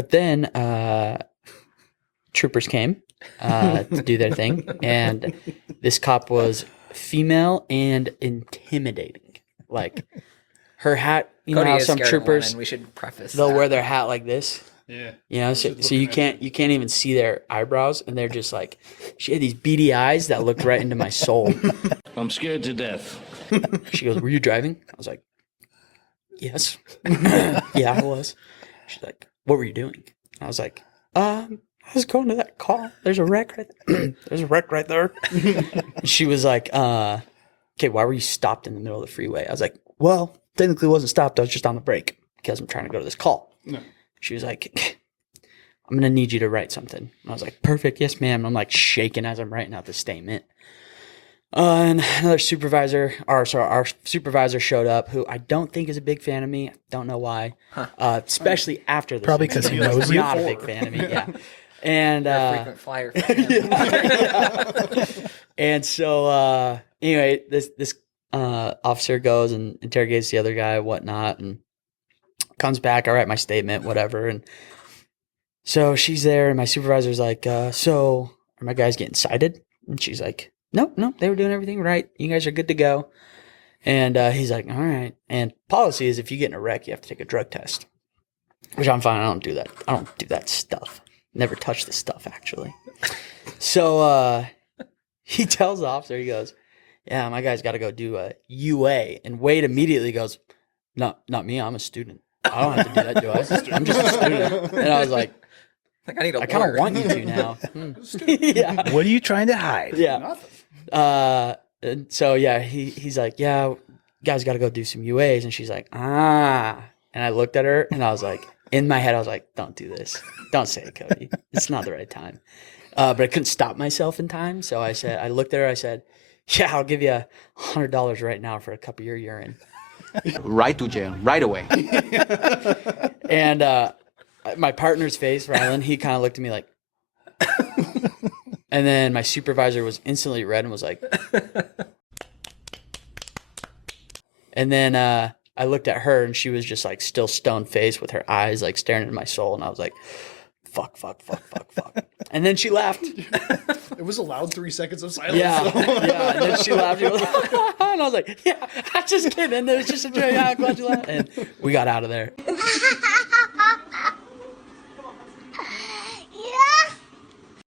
But then troopers came to do their thing, and this cop was female and intimidating. Like her hat, you Cody know, how is some scared of troopers women. We should preface they'll that. wear their hat like this. Yeah. You know, so you can't even see their eyebrows, and they're just like, she had these beady eyes that looked right into my soul. I'm scared to death. She goes, "Were you driving?" I was like, "Yes." Yeah, I was. She's like, "What were you doing?" I was like, I was going to that call. There's a wreck right there. There's a wreck right there. She was like, okay, why were you stopped in the middle of the freeway? I was like, well, technically it wasn't stopped. I was just on the break because I'm trying to go to this call. No. She was like, I'm going to need you to write something. And I was like, perfect. Yes, ma'am. I'm like shaking as I'm writing out the statement. And another supervisor, our supervisor showed up, who I don't think is a big fan of me. I don't know why. Especially after this. Probably 'cause he incident. knows He's you. not a big fan of me. Yeah. And You're a frequent flyer. For him. and so anyway, this officer goes and interrogates the other guy, whatnot, and comes back. I write my statement, whatever, and so she's there, and my supervisor's like, "So are my guys getting cited?" And she's like, "No, they were doing everything right. You guys are good to go." And he's like, "All right." And policy is if you get in a wreck, you have to take a drug test, which I'm fine. I don't do that. I don't do that stuff. Never touch the stuff, actually. So he tells the officer, he goes, "Yeah, my guy's got to go do a UA." And Wade immediately goes, "No, not me. I'm a student. I don't have to do that, do I? I'm just a student." And I was like, I need a I kind of lawyer. want you to now. Yeah. What are you trying to hide? Yeah. And so, yeah, he's like, "Yeah, guys got to go do some UAs." And she's like, "Ah." And I looked at her and I was like, in my head, I was like, "Don't do this. Don't say it, Cody. It's not the right time." But I couldn't stop myself in time. So I looked at her, I said, "Yeah, I'll give you $100 right now for a cup of your urine." Right to jail, right away. And my partner's face, Rylan, he kind of looked at me like, and then my supervisor was instantly red and was like, and then I looked at her and she was just like still stone faced with her eyes like staring into my soul, and I was like, fuck. And then she laughed. It was a loud 3 seconds of silence. Yeah. And then she laughed. She was like, and I was like, "Yeah, I just kidding. It was just a joke. Yeah, I'm glad you laughed." And we got out of there.